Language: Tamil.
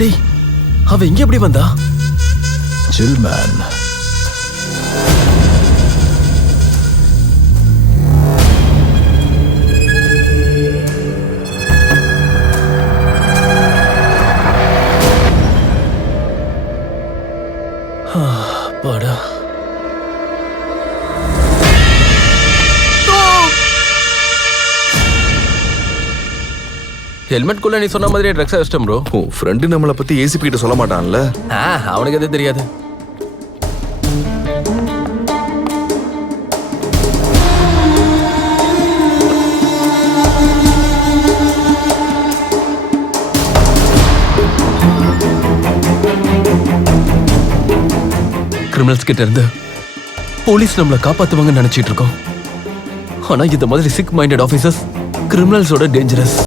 டேய், அவ இங்க எப்படி வந்தா? சில் மேன். பாடா. ஹெல்மெட் குள்ள நீ சொன்ன மாதிரி ட்ரக்ஸ் அடிச்சிட்டேன் ப்ரோ. உன் ஃப்ரெண்டு நம்மளை பத்தி ஏசிபி கிட்ட சொல்ல மாட்டான்ல? அவனுக்கு எது தெரியாது. கிரிமினல்ஸ் கிட்ட இருந்து போலீஸ் நம்மளை காப்பாத்துவாங்கன்னு நினைச்சிட்டு இருக்கோம். ஆனா இந்த மாதிரி சிக் மைண்டட் ஆபீசர்ஸ் கிரிமினல்ஸோட டேஞ்சரஸ்.